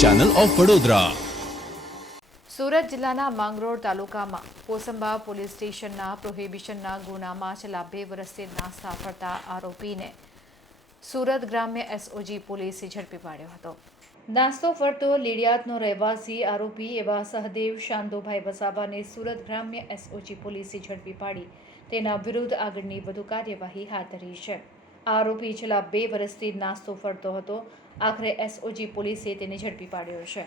Channel of Vadodara. Surat જિલ્લાના માંગરોળ તાલુકામાં Kosamba police સ્ટેશનના પ્રોહિબિશનના ગુનામાં છેલ્લા 2 વર્ષથી નાસ્તા ફરતા આરોપીને સુરત ગ્રામ્ય એસઓજી પોલીસે ઝડપી પાડ્યો હતો। નાસ્તો ફરતો લીડિયાતનો રહેવાસી આરોપી એવા સહદેવ શાંતોભાઈ વસાવાને સુરત ગ્રામ્ય એસઓજી પોલીસે ઝડપી પાડી તેના વિરુદ્ધ આગળની વધુ કાર્યવાહી હાથ ધરી છે। આરોપી છેલ્લા 2 વર્ષથી નાસ્તો ફરતો હતો। આખરે એસઓજી પોલીસે તેને ઝડપી પાડ્યો છે।